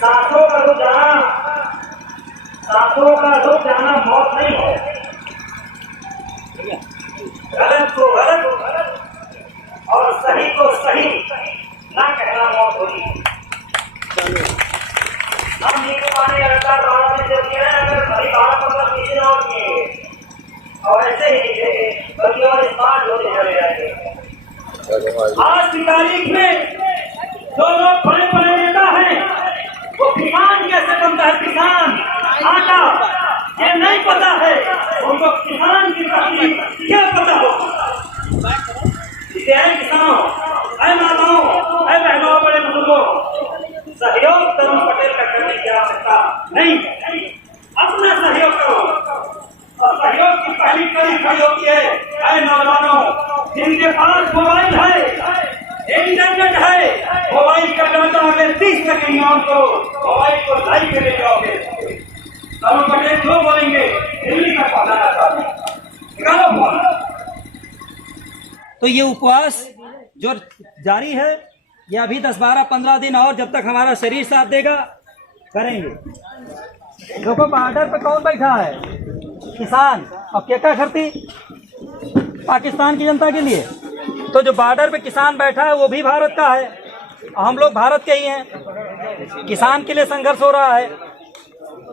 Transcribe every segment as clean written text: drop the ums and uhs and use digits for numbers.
सांसों का रुक जाना मौत नहीं है। गलत को गलत और सही को सही ना कहना मौत होगी। हम नींबू पानी लगातार बाढ़ में देते हैं, अगर सही बाढ़ मतलब किसी और किए और ऐसे ही दिखेंगे बल्कि और स्मार्ट होते चले जाएंगे। आज की तारीख में जो लोग बड़े बड़े नेता हैं वो किसान कैसे बनता है, किसान आटा ये नहीं पता है उनको, किसान की तकलीफ क्या पता हो। किसानों, ऐ माताओं, ऐ बहनों, बड़े बुजुर्गों, सहयोग तरुण पटेल का करने की आवश्यकता नहीं। अपना सहयोग करो और सहयोग की पहली कड़ी खड़ी होती है ऐ नौजवानों जिनके पास मोबाइल है, इंटरनेट है, मोबाइल का डाटा अगर 30 सेकंड ऑन करो, मोबाइल को लाइव के ले जाओगे। तरुण पटेल जो बोलेंगे दिल्ली तक पहुंचाना चाहते हैं, निकालो फोन। तो ये उपवास जो जारी है ये अभी 10, 12, 15 दिन और जब तक हमारा शरीर साथ देगा करेंगे। देखो बॉर्डर पे कौन बैठा है, किसान। अब क्या करती पाकिस्तान की जनता के लिए। तो जो बॉर्डर पे किसान बैठा है वो भी भारत का है, हम लोग भारत के ही हैं। किसान के लिए संघर्ष हो रहा है,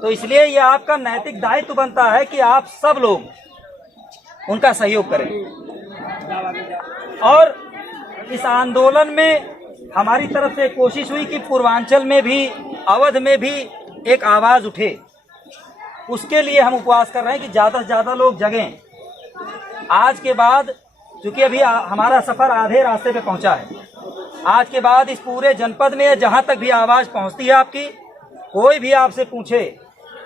तो इसलिए ये आपका नैतिक दायित्व बनता है कि आप सब लोग उनका सहयोग करें। और इस आंदोलन में हमारी तरफ से कोशिश हुई कि पूर्वांचल में भी, अवध में भी एक आवाज उठे। उसके लिए हम उपवास कर रहे हैं कि ज़्यादा से ज़्यादा लोग जगें। आज के बाद, चूंकि अभी हमारा सफ़र आधे रास्ते पे पहुंचा है, आज के बाद इस पूरे जनपद में जहां तक भी आवाज़ पहुंचती है आपकी, कोई भी आपसे पूछे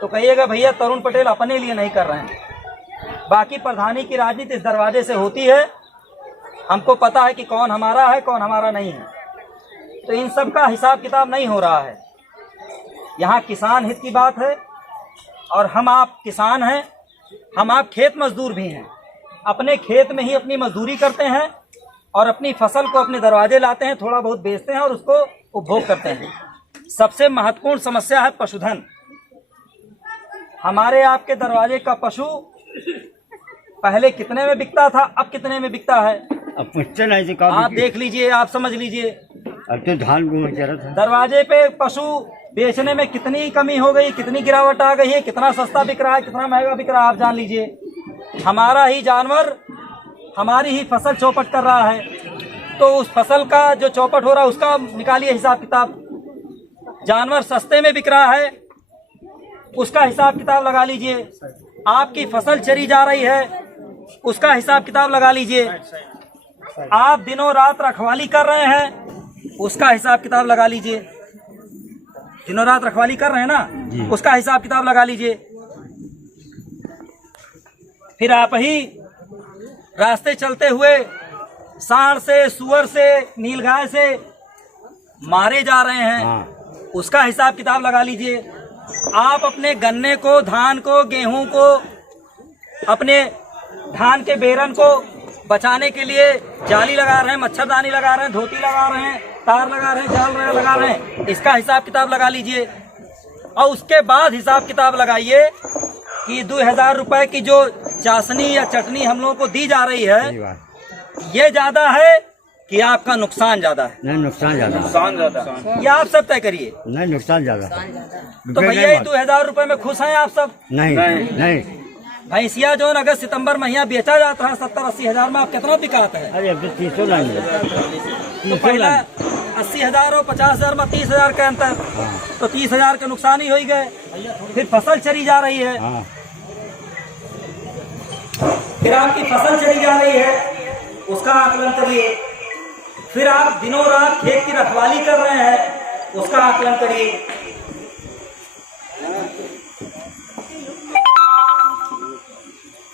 तो कहिएगा भैया तरुण पटेल अपने लिए नहीं कर रहे हैं। बाकी प्रधानी की राजनीति इस दरवाजे से होती है, हमको पता है कि कौन हमारा है कौन हमारा नहीं है। तो इन सब का हिसाब किताब नहीं हो रहा है। यहाँ किसान हित की बात है और हम आप किसान हैं, हम आप खेत मजदूर भी हैं। अपने खेत में ही अपनी मजदूरी करते हैं और अपनी फसल को अपने दरवाजे लाते हैं, थोड़ा बहुत बेचते हैं और उसको उपभोग करते हैं। सबसे महत्वपूर्ण समस्या है पशुधन। हमारे आपके दरवाजे का पशु पहले कितने में बिकता था, अब कितने में बिकता है अब पूछते नहीं। आप देख लीजिए, आप समझ लीजिए। अब तो धान था। दरवाजे पे पशु बेचने में कितनी कमी हो गई, कितनी गिरावट आ गई है, कितना सस्ता बिक रहा है, कितना महंगा बिक रहा है, आप जान लीजिए। हमारा ही जानवर हमारी ही फसल चौपट कर रहा है, तो उस फसल का जो चौपट हो रहा है उसका निकालिए हिसाब किताब। जानवर सस्ते में बिक रहा है उसका हिसाब किताब लगा लीजिए। आपकी फसल चरी जा रही है उसका हिसाब किताब लगा लीजिए। आप दिनों रात रखवाली कर रहे हैं उसका हिसाब किताब लगा लीजिए। दिनों रात रखवाली कर रहे हैं ना, उसका हिसाब किताब लगा लीजिए। फिर आप ही रास्ते चलते हुए सांड से, सुअर से, नीलगाय से मारे जा रहे हैं, उसका हिसाब किताब लगा लीजिए। आप अपने गन्ने को, धान को, गेहूं को, अपने धान के बेरन को बचाने के लिए जाली लगा रहे हैं, मच्छरदानी लगा रहे हैं, धोती लगा रहे हैं, तार लगा रहे हैं, जाल लगा रहे हैं, इसका हिसाब किताब लगा लीजिए। और उसके बाद हिसाब किताब लगाइए कि 2000 रुपए की जो चाशनी या चटनी हम लोगों को दी जा रही है ये ज्यादा है कि आपका नुकसान ज्यादा है। नहीं, नुकसान ज्यादा। ये आप सब तय करिए। नहीं, नुकसान ज्यादा। तो भैया 2000 रुपए में खुश हैं आप सब? नहीं। भैंसिया जो अगस्त सितंबर महीना बेचा जाता है 70-80 हजार में, आप कितना बिकाता है? अरे अब 300 लाएंगे। तो पहला 80,000 और 50,000 में 30,000 का अंतर, तो 30,000 के नुकसान ही हो ही गए। फिर फसल चरी जा रही है, फिर आपकी फसल चली जा रही है उसका आकलन करिए। फिर आप दिनों रात खेत की रखवाली कर रहे हैं उसका आकलन करिए।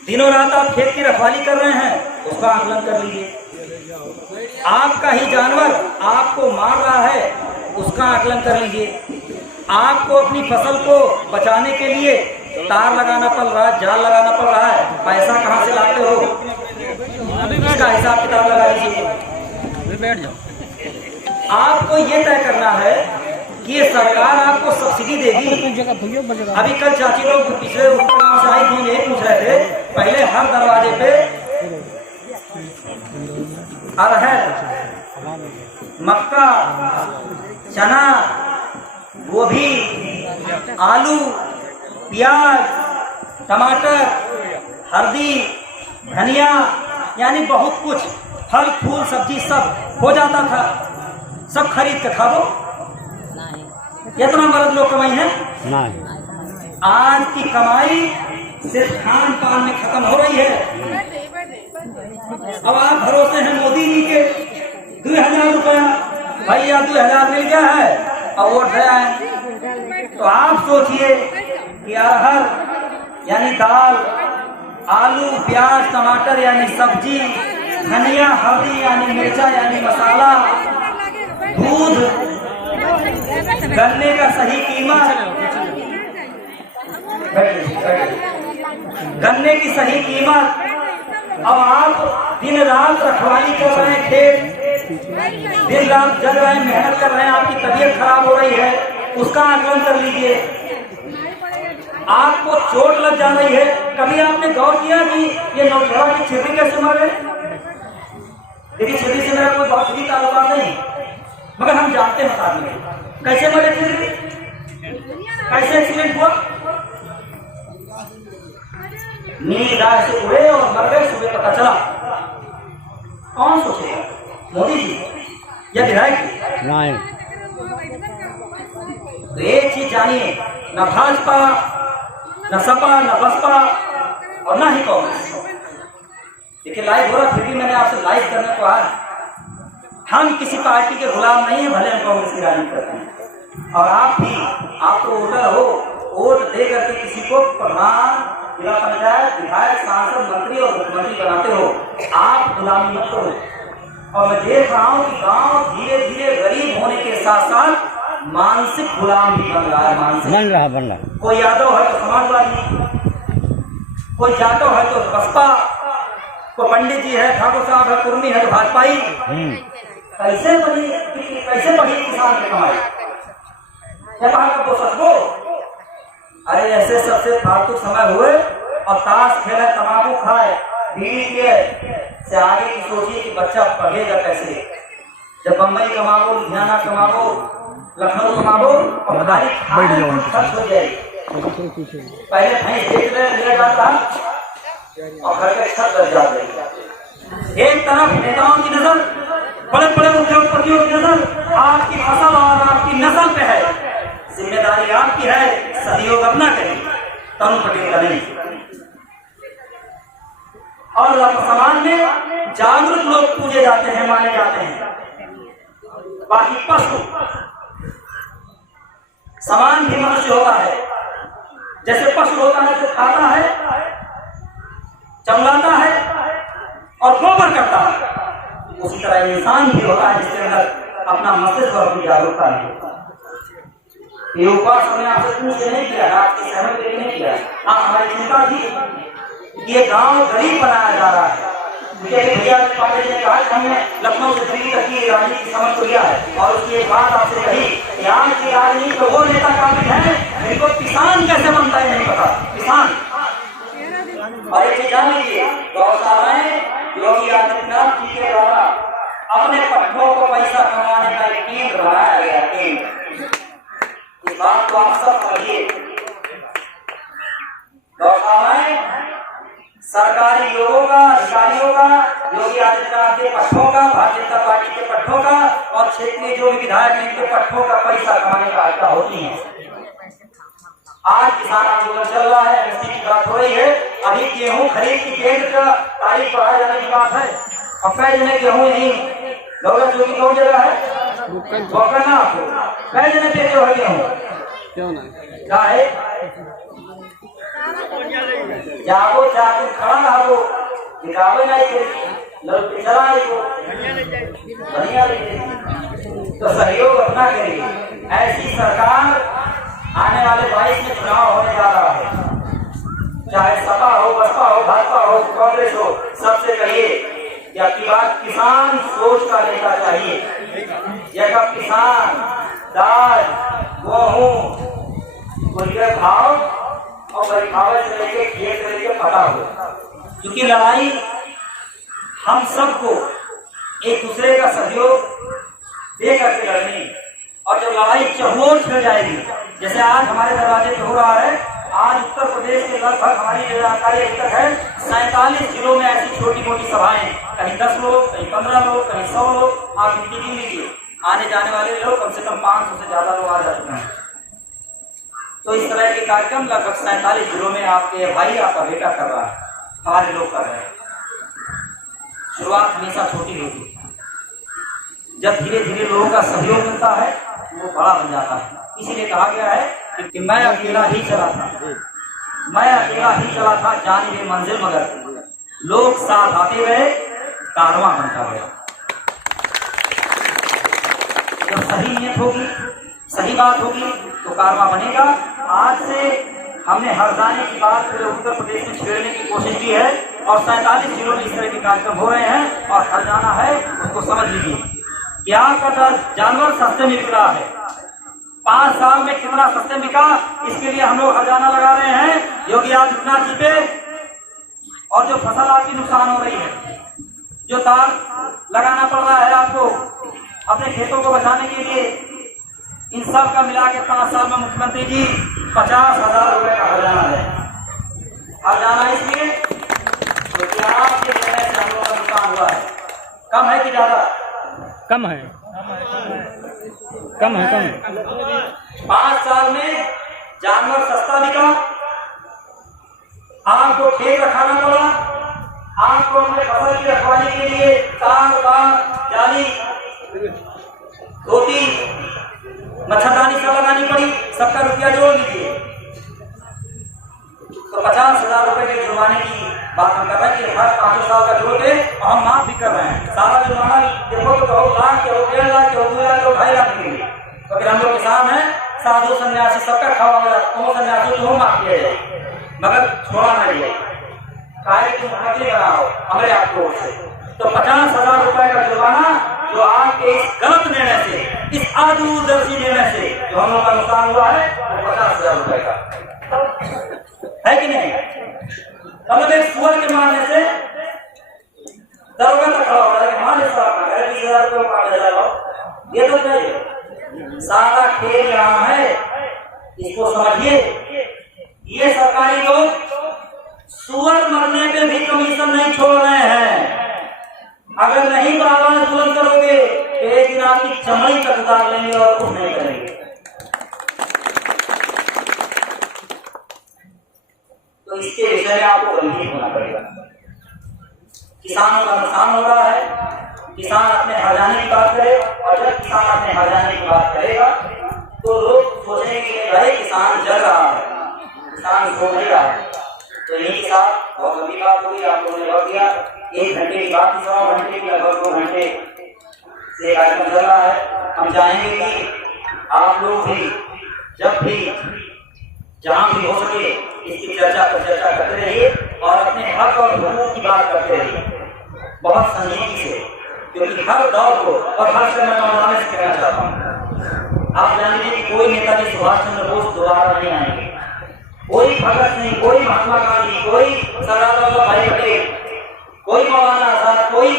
दिनों रात आप खेत की रखवाली कर रहे हैं उसका आकलन कर लीजिए। आपका ही जानवर आपको मार रहा है उसका आकलन कर लीजिए। आपको अपनी फसल को बचाने के लिए तार लगाना पड़ रहा है, जाल लगाना पड़ रहा है, पैसा कहाँ से लाते हो इसका हिसाब किताब लगा लीजिए। बैठ जाओ। आपको ये तय करना है कि ये सरकार आपको आपको सब्सिडी देगी। अभी कल चाची लोग पिछले गाँव से आई थी, यही पूछ रहे थे, पहले हर दरवाजे पे अरहर, मक्का, चना, गोभी, आलू, प्याज, टमाटर, हल्दी, धनिया, यानी बहुत कुछ फल फूल सब्जी सब हो जाता था, सब खरीद के खाओ। इतना मर्द लोग कमाई है। नहीं। आज की कमाई सिर्फ खान पान में खत्म हो रही है। अब आप भरोसे हैं मोदी जी के 2000 रुपया, भैया 2000 मिल गया है और वोट है आए, तो आप सोचिए कि अरहर यानी दाल, आलू, प्याज, टमाटर यानी सब्जी, धनिया, हल्दी यानी मिर्चा यानी मसाला, दूध, गन्ने का सही कीमत, गन्ने की सही कीमत। अब आप दिन रात रखवाली कर रहे हैं, खेत दिन रात जग रहे हैं, मेहनत कर रहे हैं, आपकी तबीयत खराब हो रही है, उसका आकलन कर लीजिए। आपको चोट लग जा रही है, कभी आपने गौर किया कि ये नौजवान की छिपी कैसे मरे? देखिए छिपी से मेरा कोई बहुत सीधी ताल्लुकात नहीं, मगर हम जानते हैं आदमी कैसे मरे थे, कैसे एक्सीडेंट हुआ। नींद आए से उड़े और मर गए, सुबह पता चला। कौन सोचेगा? मोदी जी या विधायक? नहीं। तो एक चीज जानिए, न भाजपा, न सपा, न बसपा और न ही कांग्रेस। देखिए लाइव हो रहा, फिर भी मैंने आपसे लाइव करने को आया। हम किसी पार्टी के गुलाम नहीं है, भले हम कांग्रेस की राजनीति करते हैं। और आप भी, आप तो वोटर हो, वोट दे करके किसी को प्रधान, जिला पंचायत, विधायक, सांसद, मंत्री और मुख्यमंत्री बनाते हो। आप गुलामी मत करो। और मैं देख रहा हूँ कि गांव धीरे धीरे गरीब होने के साथ साथ मानसिक गुलाम भी बन रहा है। मानसिक बन रहा। कोई यादव है तो समाजवादी, कोई जाटव है तो बसपा, कोई पंडित जी है, ठाकुर साहब है, कुर्मी है तो भाजपाई। कैसे बढ़ी किसान की कमाई? क्या कहा आपको सचबो? अरे ऐसे सबसे फालतू समय हुए और ताश खेले, तम्बाकू खाए, बीड़ी पिए, से आगे की सोचिए कि बच्चा पढ़ेगा कैसे। जब बम्बई कमाओ, लुधियाना कमाओ, लखनऊ कमाओ और हमारी खर्च हो जाएगी। पहले भैंस बेचने लिया जाता और घर के छत लग जाते। एक तरफ नेताओं की नजर, बड़े बड़े उद्योगपतियों की नजर आपकी फसल और आपकी नस्ल पे है। जिम्मेदारी आपकी है, सहयोग अपना करें, तरुण पटेल का नहीं। और समाज में जागरूक लोग पूजे जाते हैं, माने जाते हैं। बाकी पशु समान भी मनुष्य होता है। जैसे पशु होता है तो खाता है, चमलाता है और गोबर करता है, उसी तरह इंसान भी होता है जिसके अंदर अपना मस्तिष्क और अपनी जागरूकता नहीं होता। ये उपवास हमने आपसे पूछ के नहीं किया, आपकी सहमति लेके नहीं किया। हाँ, हमारी चिंता थी ये गांव गरीब बनाया जा रहा है। मुझे भैया पांडे जी ने कहा कि हमने लखनऊ से दिल्ली तक की राजनीति समझ को लिया है और उसकी एक बात आपसे कही, यहाँ की राजनीति तो वो नेता काबिल है जिनको किसान कैसे बनता है नहीं पता। किसान और एक चीज जान लीजिए, गौशालाएं योगी आदित्यनाथ जी के द्वारा अपने पट्टों को पैसा कमाने का एक केंद्र बनाया गया। केंद्र, इस बात को आप सब समझिए। गौशालाएं सरकारी लोगों का, अधिकारियों का, योगी आदित्यनाथ के पट्टों का, भारतीय जनता पार्टी के पट्टों का और क्षेत्रीय जो भी विधायक हैं इनके पट्टों का पैसा कमाने का आदत होती है। आज किसान आंदोलन चल रहा है, एमएसपी की बात हो रही है। अभी गेहूं खरीद की केंद्र का तारीख बढ़ाए जाने की बात है और कई जने गेहूं नहीं दौलत जो की कौन जगह है वो करना आपको कई जने पे जो है गेहूं क्यों ना क्या है जाओ जाके खड़ा रहो दिखावे नहीं लोग चला को बढ़िया तो सहयोग अपना करिए। ऐसी सरकार आने वाले 22 में चुनाव होने जा रहा है, चाहे सपा हो, बसपा हो, भाजपा हो, कांग्रेस हो, सबसे कहिए कि आपकी बात किसान सोच का नेता चाहिए। यह किसान दाल वो हूँ उनके भाव और बरिखावे से लेके खेत से लेके पता हो, क्योंकि लड़ाई हम सबको एक दूसरे का सहयोग दे करके लड़नी। और जब लड़ाई चहुओर छिड़ जाएगी, जैसे आज हमारे दरवाजे पे हो रहा है, आज उत्तर प्रदेश के लगभग हमारी जानकारी अभी तक है 47 जिलों में ऐसी छोटी मोटी सभाएं, कहीं 10 लोग, कहीं 15 लोग, कहीं 100 लोग, आप गिनती गिन लीजिए। आने जाने वाले लोग कम से कम 500 से ज्यादा लोग आ जा चुके हैं। तो इस तरह के कार्यक्रम लगभग 47 जिलों में आपके भाई, आपका बेटा कर रहा है, हमारे लोग कर रहे हैं। शुरुआत हमेशा छोटी होगी, जब धीरे धीरे लोगों का सहयोग मिलता है वो बड़ा बन जाता है। इसीलिए कहा गया है कि मैं अकेला ही चला था, मैं अकेला ही चला था, जाने में मंजिल मगर लोग साथ आते गए, कारवां बनता गया। जब सही नियत होगी, सही बात होगी तो कारवां बनेगा। आज से हमने हरजाने की बात पूरे उत्तर प्रदेश में छेड़ने की कोशिश की है और 47 जिलों में इस तरह के कार्यक्रम हो रहे हैं। और हरजाना है उसको समझ लीजिए, क्या कर जानवर सस्ते में बिक रहा है, 5 साल में कितना सस्ते बिका, इसके लिए हम लोग हरजाना लगा रहे हैं। योगी आदित्यनाथ जी पे, और जो फसल आपकी नुकसान हो रही है, जो तार लगाना पड़ रहा है आपको अपने खेतों को बचाने के लिए, इन सब का मिला के 5 साल में मुख्यमंत्री जी 50,000 रुपए का हरजाना है। हरजाना इसलिए क्योंकि आपके निर्णय से हम लोगों का नुकसान हुआ है। कम है कि ज्यादा? कम है, कम है, कम है। 5 साल में जानवर सस्ता बिका, आपको खेत रखाना पड़ा, आपको अपने फसल की रखवाली के लिए तार बार जाली धोती मच्छरदानी सब लगानी पड़ी, सबका रुपया जोड़ लीजिए तो 50,000 रुपए के जुर्माने की बात हम कर रहे हैं कि हर 5 साल का जोड़ के हम माफ भी कर रहे हैं। सारा जुर्माना देखो तो 1 लाख के हो, 1.5 लाख के हो, 2 लाख के हो, 2.5 लाख के लिए, तो फिर हम लोग किसान हैं, साधु सन्यासी सबका खावा वाला तो सन्यासी तो माफ किया जाए, मगर छोड़ा नहीं जाए, कार्य तुम नकली बनाओ हमारे आपको से। तो 50,000 रुपए का जुर्माना जो आपके इस गलत निर्णय से, इस आदूरदर्शी निर्णय से जो हम लोग का नुकसान हुआ है, वो 50,000 रुपए का है कि नहीं? मतलब एक सुअर के मारने से दरोगा तक खड़ा हो रहा है कि मान 20,000 रुपये काट जाएगा। ये तो चाहिए, सारा खेल यहाँ है, इसको समझिए। ये सरकारी लोग सुअर मरने पे भी कमीशन नहीं छोड़ रहे हैं। अगर नहीं तो आवाज बुलंद करोगे तो एक दिन आपकी चमड़ी तक उतार लेंगे और कुछ नहीं करेंगे। तो इसके विषय में आपको गंभीर होना पड़ेगा। किसानों का नुकसान हो रहा है, किसान अपने हरजाने की बात करे, और जब किसान अपने हरजाने की बात करेगा तो लोग सोचेंगे कि भाई किसान जल रहा है, किसान सो नहीं रहा है। तो यही के साथ बहुत लंबी बात हुई, आप लोगों ने लग दिया 1 घंटे की बात, 1.25 घंटे की, लगभग 2 घंटे से कार्यक्रम चल रहा है। हम चाहेंगे कि आप लोग भी जब भी जहां भी हो सके इसकी चर्चा पर चर्चा करते रहिए और अपने हक और हुकूक की बात करते रहिए बहुत संजीदगी से, क्योंकि हर दौर को और हर समय नौजवानों से कहना चाहता हूँ, आप जान लीजिए कि कोई नेताजी सुभाष चंद्र बोस दोबारा नहीं आएंगे, कोई भगत सिंह, कोई महात्मा गांधी, कोई सरदार वल्लभ भाई पटेल, कोई मौलाना आजाद, कोई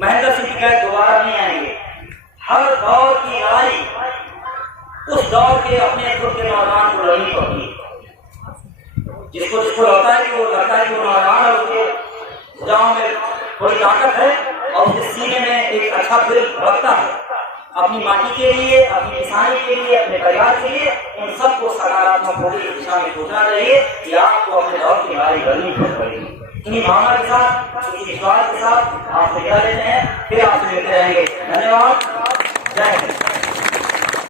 महेंद्र सिंह टिकैत दोबारा नहीं आएंगे। हर दौर की लड़ाई उस दौर के अपने खुद के नौजवान को लड़नी पड़ती है। जिसको जिसको लगता है कि वो नौजवान है, उसके भुजाओं में थोड़ी ताकत है और उसके सीने में एक अच्छा दिल रखता है अपनी माटी के लिए, अपनी किसानी के लिए, अपने परिवार के लिए, उन सबको सकारात्मक होकर इस दिशा में सोचना चाहिए कि आपको अपने दौर की लड़ाई लड़नी पड़ेगी। इन्हीं भावना के साथ, इसी विश्वास के साथ आप विदा लेते हैं, फिर आपसे मिलते रहेंगे। धन्यवाद, जय हिंद।